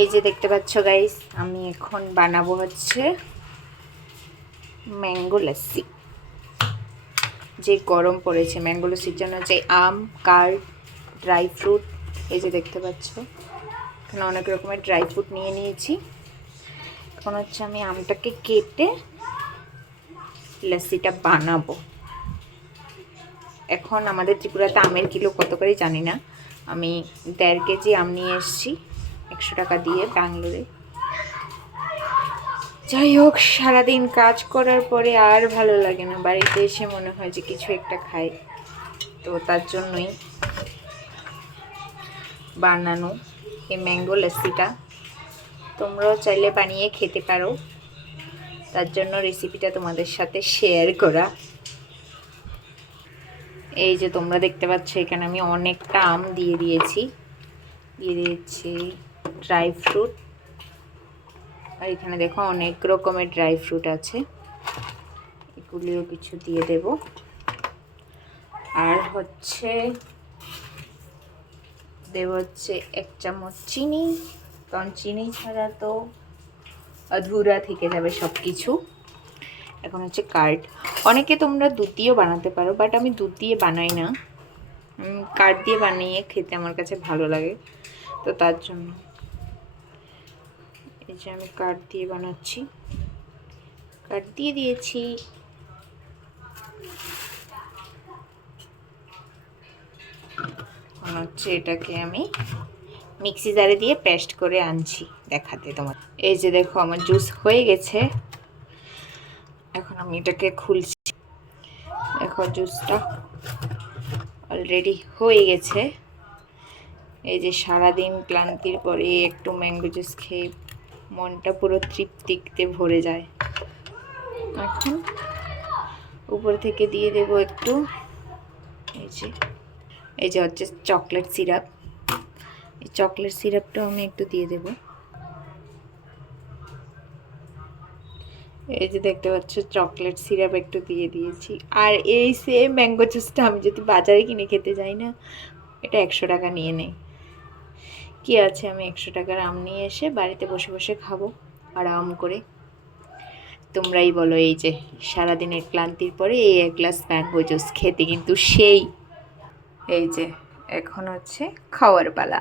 এই যে দেখতে পাচ্ছ গাইস, আমি এখন বানাবো হচ্ছে ম্যাঙ্গো লস্যি। যে গরম পড়েছে, ম্যাঙ্গো লস্যির জন্য যে আম, কার্ড, ড্রাই ফ্রুট, এই যে দেখতে পাচ্ছ এখানে অনেক রকমের ড্রাই ফ্রুট নিয়ে নিয়েছি। এখন হচ্ছে আমি আমটাকে কেটে লস্যিটা বানাবো। এখন আমাদের ত্রিপুরাতে আমের কিলো কত করে জানি না, আমি 1.5 কেজি আম নিয়ে এসেছি 100 টাকা দিয়ে ব্যাঙ্গালোরে। যাই হোক, সারাদিন কাজ করার পরে আর ভালো লাগে না, বাড়িতে এসে মনে হয় যে কিছু একটা খাই। তো তার জন্যই বানানো এই ম্যাঙ্গো লস্যিটা। তোমরাও চাইলে বানিয়ে খেতে পারো, তার জন্য রেসিপিটা তোমাদের সাথে শেয়ার করা। এই যে তোমরা দেখতে পাচ্ছ এখানে আমি অনেকটা আম দিয়ে দিয়েছি ড্রাই ফ্রুট। আর এখানে দেখো অনেক রকমের ড্রাই ফ্রুট আছে, এগুলিও কিছু দিয়ে দেব। আর হচ্ছে দেব হচ্ছে 1 চামচ চিনি, কারণ চিনি ছাড়া তো অধুরা থেকে যাবে সব কিছু। এখন হচ্ছে কার্ড। অনেকে তোমরা দুধ দিয়েও বানাতে পারো, বাট আমি দুধ দিয়ে বানাই না, কার্ড দিয়ে বানিয়ে খেতে আমার কাছে ভালো লাগে। তো তার জন্য এই যে আমি কার্ড দিয়ে বানাচ্ছি, কার্ড দিয়ে দিয়েছি। হচ্ছে এটাকে আমি মিক্সি জারে দিয়ে পেস্ট করে আনছি দেখাতে তোমার। এই যে দেখো আমার জুস হয়ে গেছে, এখন আমি এটাকে খুলছি। দেখো জুসটা অলরেডি হয়ে গেছে। এই যে সারাদিন ক্লান্তির পরে একটু ম্যাঙ্গো জুস খেয়ে মনটা পুরো তৃপ্তিতে ভরে যায়। এখন উপর থেকে দিয়ে দেব একটু এই যে হচ্ছে চকলেট সিরাপ। এই চকলেট সিরাপটাও আমি একটু দিয়ে দেব। এই যে দেখতে পাচ্ছ চকলেট সিরাপ একটু দিয়ে দিয়েছি। আর এই সেম ম্যাঙ্গো জুসটা আমি যদি বাজারে কিনে খেতে যাই না, এটা 100 টাকা নিয়ে নেই। কি আছে, আমি 100 টাকার আম নিয়ে এসে বাড়িতে বসে বসে খাবো আরাম করে। তোমরাই বলো, এই যে সারাদিনের ক্লান্তির পরে এই 1 গ্লাস ম্যাঙ্গো জুস খেতে কিন্তু সেই। এই যে এখন হচ্ছে খাওয়ার পালা।